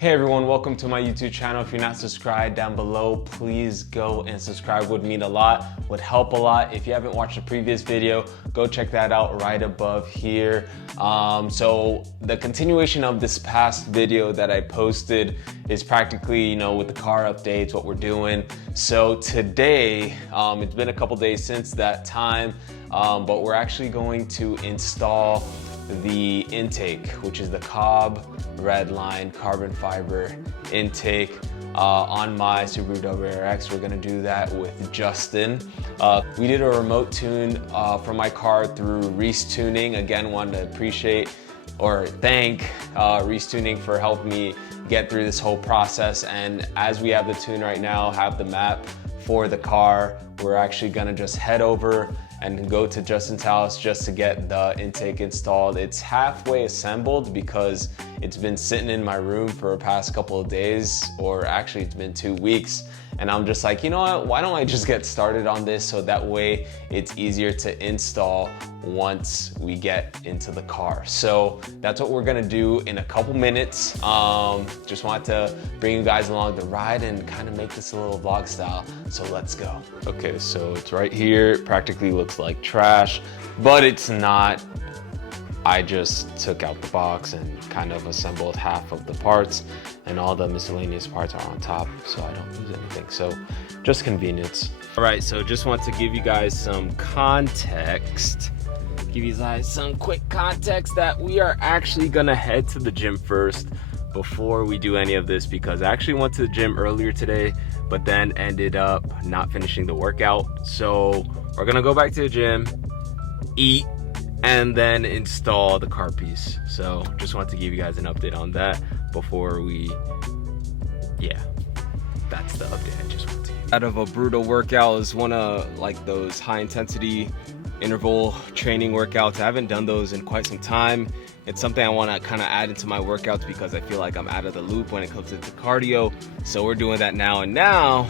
Hey everyone, welcome to my YouTube channel. If you're not subscribed, down below, please go and subscribe. Would mean a lot, would help a lot. If you haven't watched the previous video, go check that out right above here. So the continuation of this past video that I posted is practically, with the car updates, what we're doing. So today, it's been a couple days since that time, but we're actually going to install the intake, which is the COBB Redline carbon fiber intake on my Subaru WRX. We're gonna do that with Justin. We did a remote tune for my car through Reese Tuning. Again, want to appreciate or thank Reese Tuning for helping me get through this whole process. And as we have the tune right now, have the map for the car, we're actually gonna just head over and go to Justin's house just to get the intake installed. It's halfway assembled because it's been sitting in my room for the past couple of days, or actually it's been 2 weeks. And I'm just like, you know what, why don't I just get started on this so that way it's easier to install once we get into the car. So that's what we're gonna do in a couple minutes. Just wanted to bring you guys along the ride and kind of make this a little vlog style. So let's go. Okay, so it's right here. It practically looks like trash, but it's not. I just took out the box and kind of assembled half of the parts, and all the miscellaneous parts are on top, so I don't lose anything. So just convenience. All right, so just want to give you guys some context. Give you guys some quick context that we are actually gonna head to the gym first before we do any of this, because I actually went to the gym earlier today, but then ended up not finishing the workout. So we're gonna go back to the gym, eat, and then install the car piece. So just want to give you guys an update on that before we, that's the update I just want to give. Out of a brutal workout is one of like those high intensity interval training workouts. I haven't done those in quite some time. It's something I want to kind of add into my workouts because I feel like I'm out of the loop when it comes to cardio. So we're doing that now, and now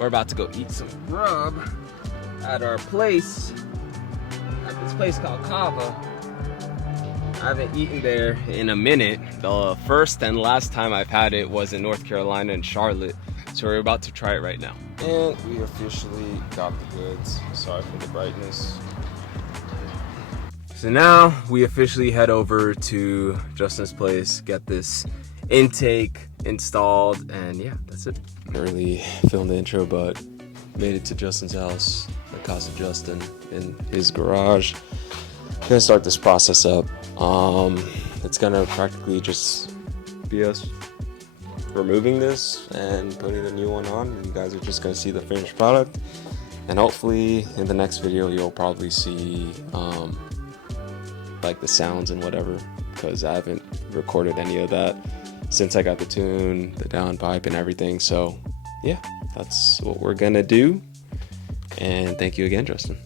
we're about to go eat some grub at our place. At this place called COBB. I haven't eaten there in a minute. The first and last time I've had it was in North Carolina and Charlotte. So we're about to try it right now. And we officially got the goods. Sorry for the brightness. So now we officially head over to Justin's place, get this intake installed, and yeah, that's it. Early filmed the intro, but made it to Justin's house, the casa Justin, in his garage. Gonna start this process up. It's gonna practically just be us removing this and putting the new one on. You guys are just gonna see the finished product, and hopefully in the next video you'll probably see like the sounds and whatever, because I haven't recorded any of that since I got the tune, the downpipe, and everything. So yeah, that's what we're gonna do. And thank you again, Justin.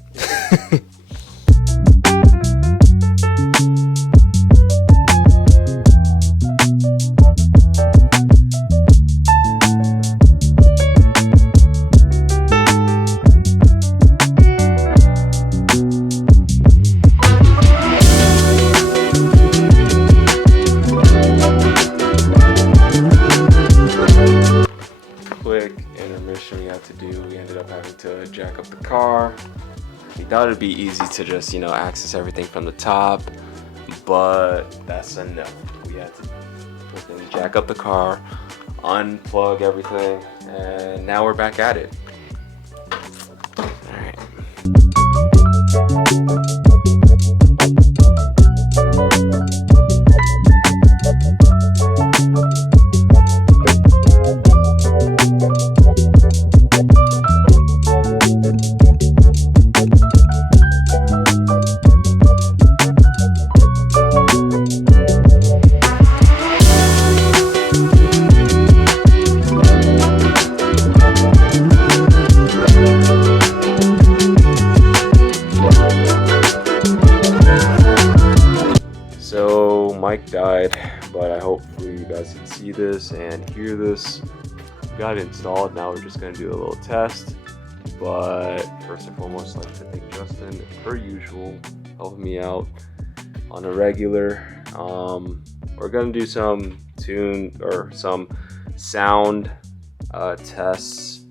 Quick intermission we had to do. We ended up having to jack up the car. We thought it'd be easy to just, access everything from the top, but that's a no. We had to jack up the car, unplug everything, and now we're back at it. All right. Mic died, but I hopefully you guys can see this and hear this. We got it installed. Now we're just gonna do a little test, but first and foremost, I'd like to thank Justin, per usual, helping me out on a regular. We're gonna do some sound tests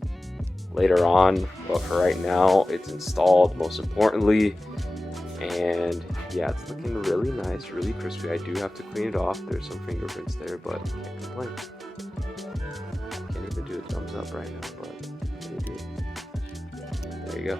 later on, but for right now it's installed, most importantly. And yeah, it's looking really nice, really crispy. I do have to clean it off. There's some fingerprints there, but can't complain. Can't even do a thumbs up right now, but there you go.